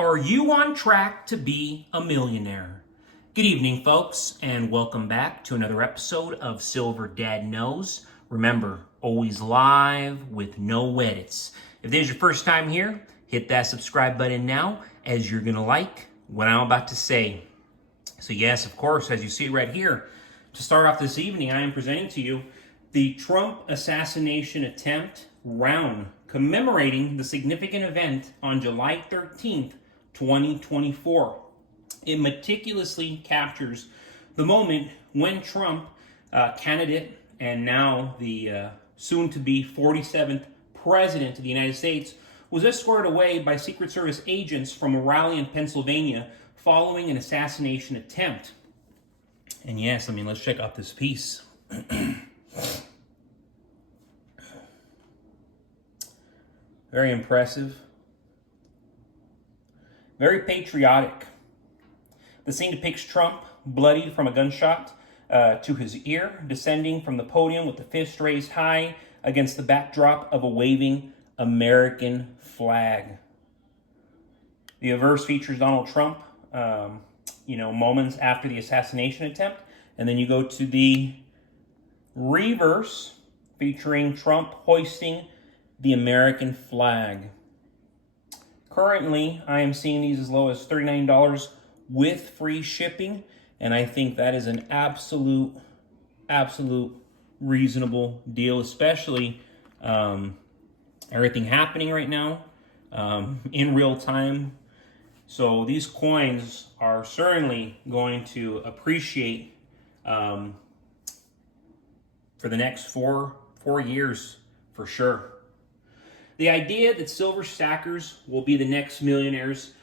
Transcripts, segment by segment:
Are you on track to be a millionaire? Good evening, folks, and welcome back to another episode of Silver Dad Knows. Remember, always live with no edits. If this is your first time here, hit that subscribe button now, as you're going to like what I'm about to say. So yes, of course, as you see right here, to start off this evening, I am presenting to you the Trump assassination attempt round, commemorating the significant event on July 13th, 2024. It meticulously captures the moment when Trump, candidate and now the soon-to-be 47th President of the United States, was escorted away by Secret Service agents from a rally in Pennsylvania following an assassination attempt. And yes, let's check out this piece. Very impressive. Very patriotic. The scene depicts Trump, bloodied from a gunshot to his ear, descending from the podium with the fist raised high against the backdrop of a waving American flag. The verse features Donald Trump, moments after the assassination attempt. And then you go to the reverse featuring Trump hoisting the American flag. Currently, I am seeing these as low as $39 with free shipping, and I think that is an absolute reasonable deal, especially everything happening right now in real time. So these coins are certainly going to appreciate for the next four years for sure. The idea that silver stackers will be the next millionaires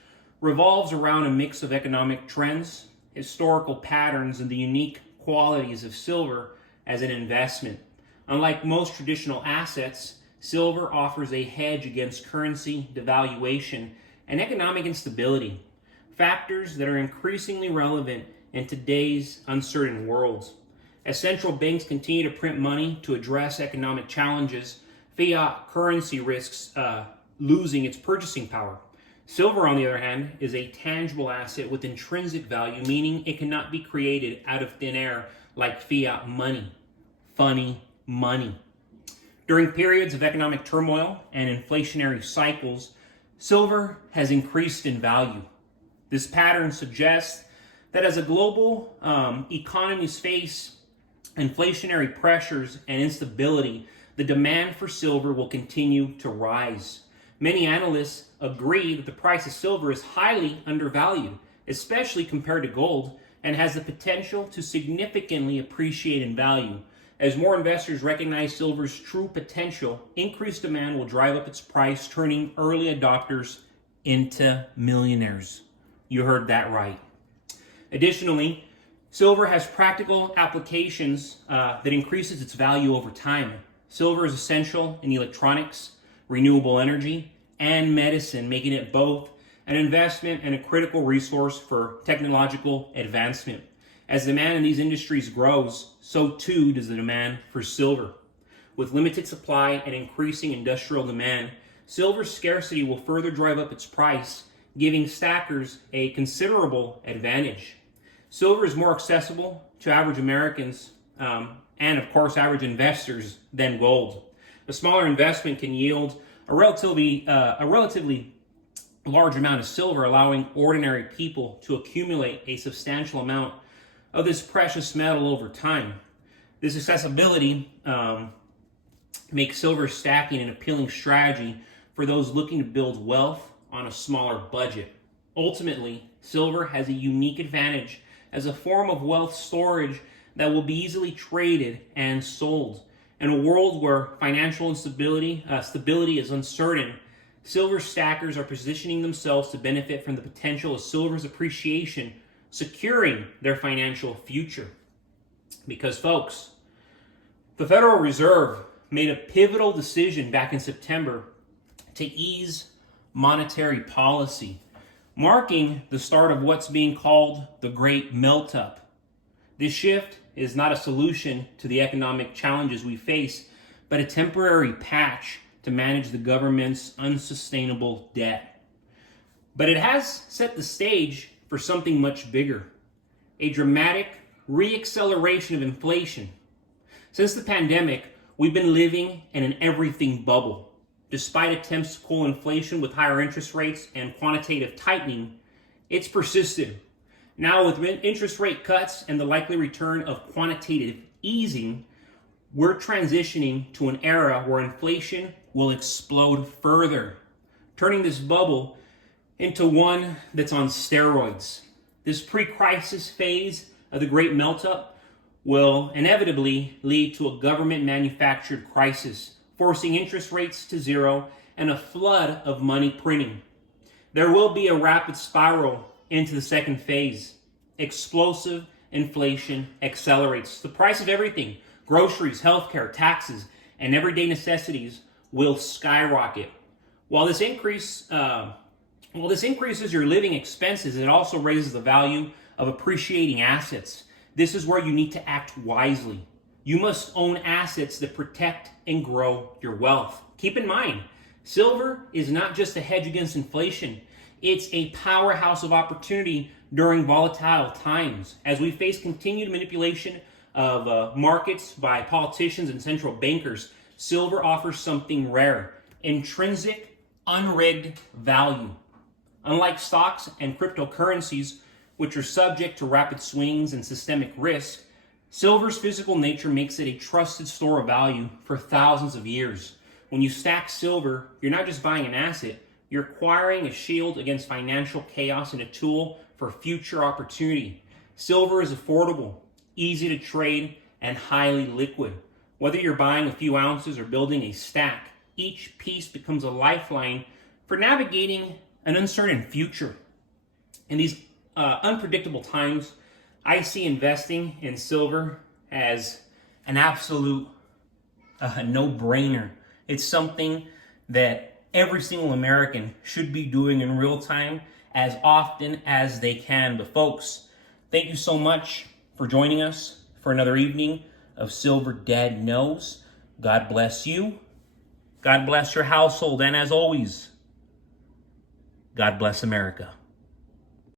revolves around a mix of economic trends, historical patterns, and the unique qualities of silver as an investment. Unlike most traditional assets, silver offers a hedge against currency devaluation and economic instability, factors that are increasingly relevant in today's uncertain world. As central banks continue to print money to address economic challenges, fiat currency risks losing its purchasing power. Silver, on the other hand, is a tangible asset with intrinsic value, meaning it cannot be created out of thin air like fiat money. Funny money. During periods of economic turmoil and inflationary cycles, silver has increased in value. This pattern suggests that as a global economies face inflationary pressures and instability, the demand for silver will continue to rise. Many analysts agree that the price of silver is highly undervalued, especially compared to gold, and has the potential to significantly appreciate in value. As more investors recognize silver's true potential, increased demand will drive up its price, turning early adopters into millionaires. You heard that right. Additionally, silver has practical applications that increases its value over time. Silver is essential in electronics, renewable energy, and medicine, making it both an investment and a critical resource for technological advancement. As demand in these industries grows, so too does the demand for silver. With limited supply and increasing industrial demand, silver's scarcity will further drive up its price, giving stackers a considerable advantage. Silver is more accessible to average Americans and, of course, average investors than gold. A smaller investment can yield a relatively large amount of silver, allowing ordinary people to accumulate a substantial amount of this precious metal over time. This accessibility makes silver stacking an appealing strategy for those looking to build wealth on a smaller budget. Ultimately, silver has a unique advantage as a form of wealth storage that will be easily traded and sold. In a world where financial stability is uncertain, silver stackers are positioning themselves to benefit from the potential of silver's appreciation, securing their financial future. Because, folks, the Federal Reserve made a pivotal decision back in September to ease monetary policy, marking the start of what's being called the Great Melt-Up. This shift is not a solution to the economic challenges we face, but a temporary patch to manage the government's unsustainable debt. But it has set the stage for something much bigger, a dramatic reacceleration of inflation. Since the pandemic, we've been living in an everything bubble. Despite attempts to cool inflation with higher interest rates and quantitative tightening, it's persisted. Now, with interest rate cuts and the likely return of quantitative easing, we're transitioning to an era where inflation will explode further, turning this bubble into one that's on steroids. This pre-crisis phase of the Great Melt-Up will inevitably lead to a government-manufactured crisis, forcing interest rates to zero and a flood of money printing. There will be a rapid spiral into the second phase. Explosive inflation accelerates. The price of everything, groceries, healthcare, taxes, and everyday necessities will skyrocket. While this increases your living expenses, it also raises the value of appreciating assets. This is where you need to act wisely. You must own assets that protect and grow your wealth. Keep in mind, silver is not just a hedge against inflation. It's a powerhouse of opportunity during volatile times. As we face continued manipulation of markets by politicians and central bankers, silver offers something rare: intrinsic, unrigged value. Unlike stocks and cryptocurrencies, which are subject to rapid swings and systemic risk, silver's physical nature makes it a trusted store of value for thousands of years. When you stack silver, you're not just buying an asset, you're acquiring a shield against financial chaos and a tool for future opportunity. Silver is affordable, easy to trade, and highly liquid. Whether you're buying a few ounces or building a stack, each piece becomes a lifeline for navigating an uncertain future. In these unpredictable times, I see investing in silver as an absolute no-brainer. It's something that every single American should be doing in real time as often as they can. But folks, thank you so much for joining us for another evening of Silver Dad Knows. God bless you. God bless your household. And as always, God bless America.